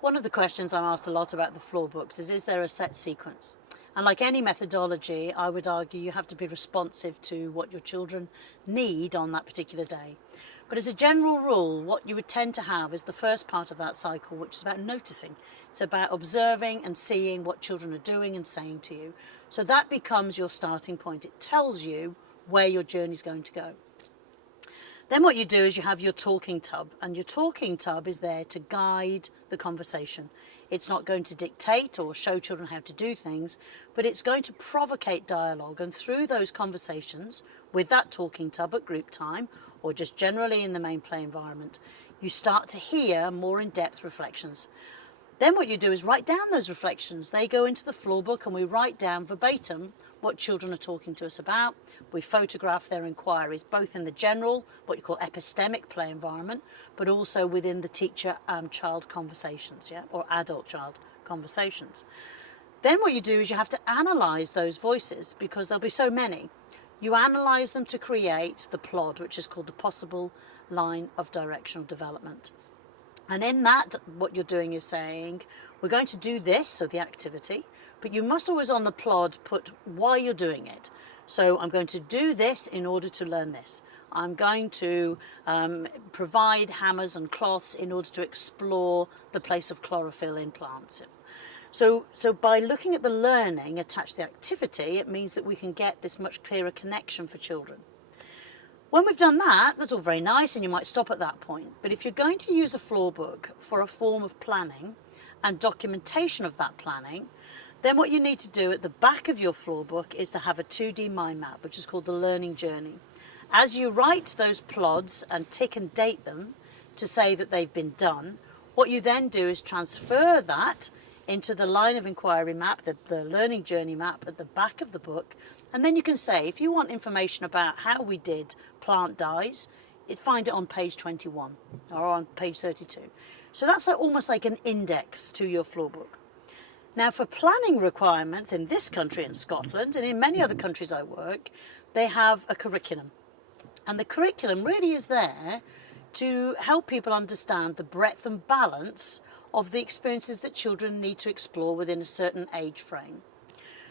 One of the questions I'm asked a lot about the Floorbooks is there a set sequence? And like any methodology, I would argue you have to be responsive to what your children need on that particular day. But as a general rule, what you would tend to have is the first part of that cycle, which is about noticing. It's about observing and seeing what children are doing and saying to you. So that becomes your starting point. It tells you where your journey is going to go. Then what you do is you have your talking tub, and your talking tub is there to guide the conversation. It's not going to dictate or show children how to do things, but it's going to provocate dialogue, and through those conversations with that talking tub at group time, or just generally in the main play environment, you start to hear more in-depth reflections. Then what you do is write down those reflections. They go into the Floorbook, and we write down verbatim what children are talking to us about. We photograph their inquiries, both in the general, what you call epistemic play environment, but also within the teacher-child conversations, or adult-child conversations. Then what you do is you have to analyse those voices, because there'll be so many. You analyse them to create the PLOD, which is called the Possible Line of Directional Development. And in that, what you're doing is saying, we're going to do this, so the activity, but you must always on the PLOD put why you're doing it. So I'm going to do this in order to learn this. I'm going to provide hammers and cloths in order to explore the place of chlorophyll in plants. So by looking at the learning attached to the activity, it means that we can get this much clearer connection for children. When we've done that, that's all very nice, and you might stop at that point. But if you're going to use a Floorbook for a form of planning and documentation of that planning, then what you need to do at the back of your Floorbook is to have a 2D mind map, which is called the learning journey. As you write those plods and tick and date them to say that they've been done, what you then do is transfer that into the line of inquiry map, the learning journey map at the back of the book, and then you can say, if you want information about how we did plant dyes, find it on page 21 or on page 32. So that's almost like an index to your Floorbook. Now, for planning requirements in this country, in Scotland, and in many other countries I work, they have a curriculum. And the curriculum really is there to help people understand the breadth and balance of the experiences that children need to explore within a certain age frame.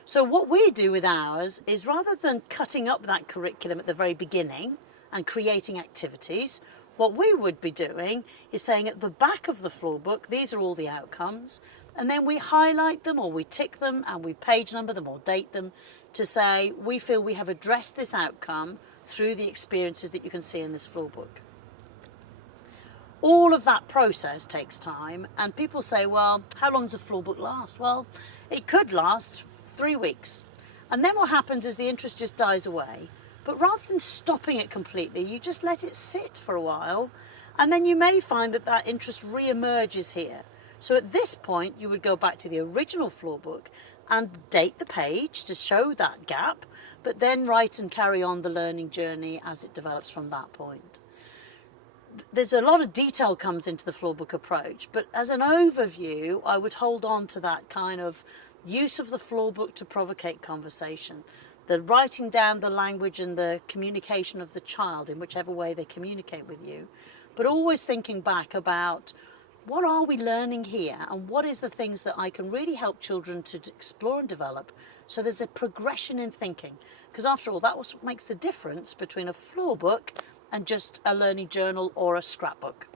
So what we do with ours is, rather than cutting up that curriculum at the very beginning and creating activities, what we would be doing is saying at the back of the Floorbook, these are all the outcomes, and then we highlight them, or we tick them, and we page number them or date them to say we feel we have addressed this outcome through the experiences that you can see in this Floorbook. All of that process takes time, and people say, well, how long does a Floorbook last? Well, it could last 3 weeks. And then what happens is the interest just dies away. But rather than stopping it completely, you just let it sit for a while, and then you may find that that interest re-emerges here. So at this point, you would go back to the original Floorbook and date the page to show that gap, but then write and carry on the learning journey as it develops from that point. There's a lot of detail comes into the Floorbook approach, but as an overview, I would hold on to that kind of use of the Floorbook to provocate conversation, the writing down the language and the communication of the child in whichever way they communicate with you, but always thinking back about what are we learning here, and what is the things that I can really help children to explore and develop, so there's a progression in thinking. Because after all, that's what makes the difference between a Floorbook and just a learning journal or a scrapbook.